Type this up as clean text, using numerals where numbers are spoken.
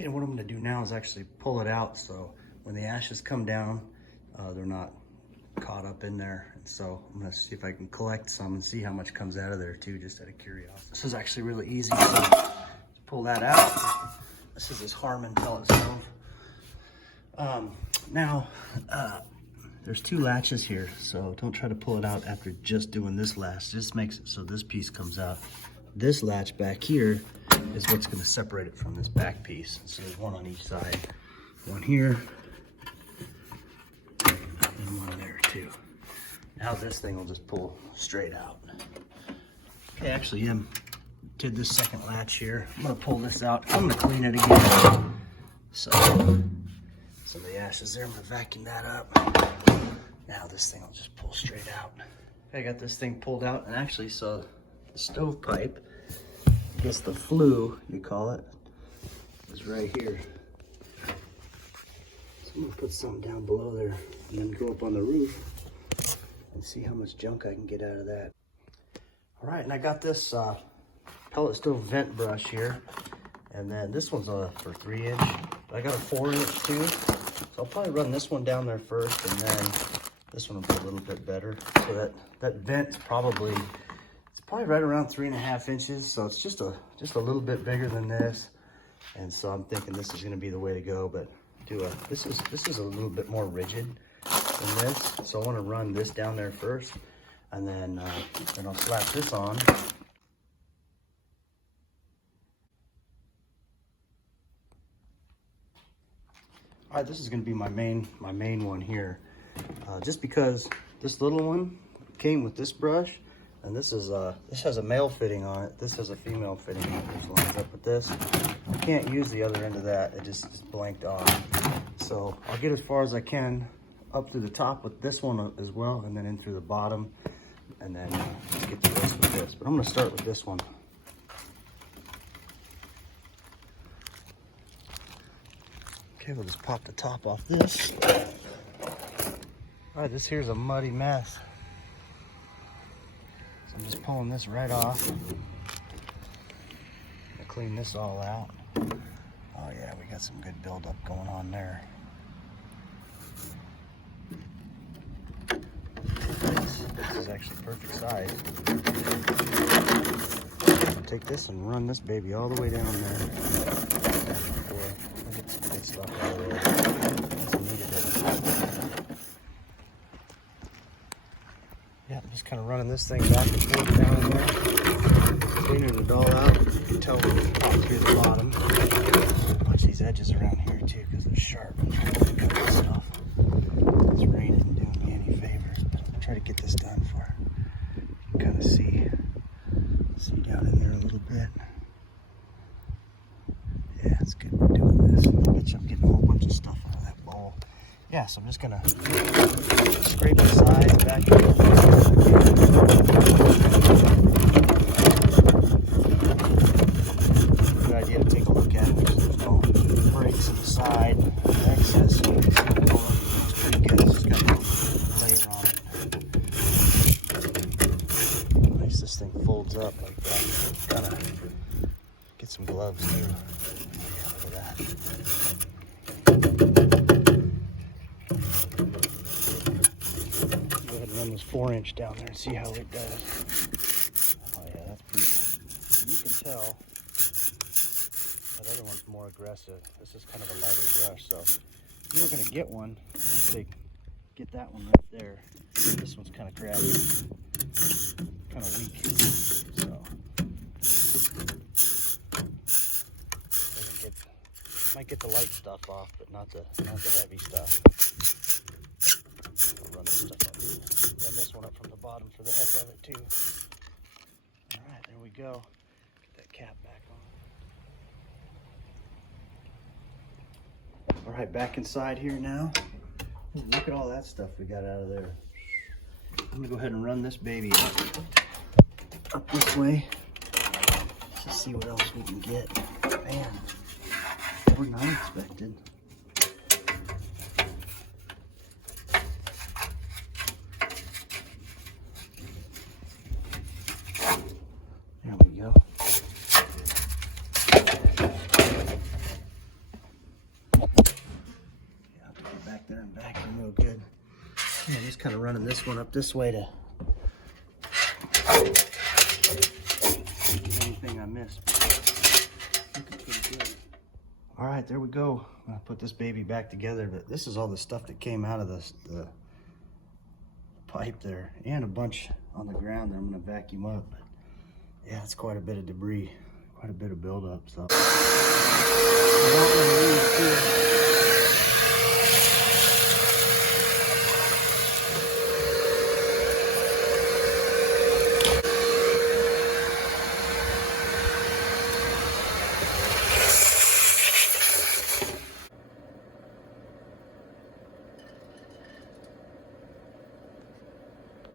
Okay, and what I'm gonna do now is actually pull it out so when the ashes come down, they're not caught up in there. And so I'm gonna see if I can collect some and see how much comes out of there too, just out of curiosity. This is actually really easy, so to pull that out. This is this Harman pellet stove. Now, there's two latches here, so don't try to pull it out after just doing this latch. Just makes it so this piece comes out. This latch back here is what's gonna separate it from this back piece. So there's one on each side. One here, and one there too. Now this thing will just pull straight out. Okay, actually, did this second latch here. I'm gonna pull this out. I'm gonna clean it again. So, some of the ashes there, I'm gonna vacuum that up. Now this thing will just pull straight out. I got this thing pulled out, and actually, so the stovepipe, I guess the flue, you call it, is right here. So I'm gonna put something down below there and then go up on the roof and see how much junk I can get out of that. All right, and I got this pellet stove vent brush here, and then this one's for 3-inch, but I got a 4-inch too. So I'll probably run this one down there first, and then this one will be a little bit better. So that vent's probably, it's probably right around 3.5 inches. So it's just a little bit bigger than this. And so I'm thinking this is gonna be the way to go, but this is a little bit more rigid than this. So I wanna run this down there first, and then I'll slap this on. All right, this is gonna be my main one here. Just because this little one came with this brush, and this has a male fitting on it. This has a female fitting on it, which lines up with this. I can't use the other end of that. It just blanked off. So I'll get as far as I can up through the top with this one as well, and then in through the bottom, and then just get the rest with this. But I'm gonna start with this one. Okay, we'll just pop the top off this. All right, this here's a muddy mess. So I'm just pulling this right off. I'll clean this all out. Oh yeah, we got some good buildup going on there. This is actually perfect size. I'll take this and run this baby all the way down there. I'll get some good stuff out of there. Yeah, I'm just kind of running this thing back and forth down in there, cleaning it all out. You can tell when it's popped through the bottom. Watch these edges around here too, because they're sharp. I'm trying to cut this off. This rain isn't doing me any favors, but I'll try to get this done for you. You can kind of see down in there a little bit. Yeah, it's good we're doing this. I bet you I'm getting a whole bunch of stuff out of that bowl. Yeah, so I'm just gonna scrape the sides back here. Good idea to take a look at it because there's no breaks in the side. The excess, so you can see it all. It's pretty good. It's just got a layer on it. Nice, this thing folds up like that. Gotta get some gloves too. Yeah, look at that. Run this 4-inch down there and see how it does. Oh yeah, that's pretty good. You can tell that other one's more aggressive. This is kind of a lighter brush, so if you were gonna get one, I would say get that one right there. This one's kind of crabby, kind of weak. So might get the light stuff off, but not the heavy stuff. I'll run this stuff up. Run this one up from the bottom for the heck of it too. All right, there we go. Get that cap back on. All right, back inside here now. Ooh, look at all that stuff we got out of there. I'm gonna go ahead and run this baby up this way. Let's see what else we can get. Man, more than I expected. There we go. Yeah, I'm just kind of running this one up this way to anything I missed. Looking pretty good. All right, there we go. I'm gonna put this baby back together, but this is all the stuff that came out of the pipe there, and a bunch on the ground that I'm gonna vacuum up. But yeah, it's quite a bit of debris, quite a bit of buildup. So I don't want to leave too.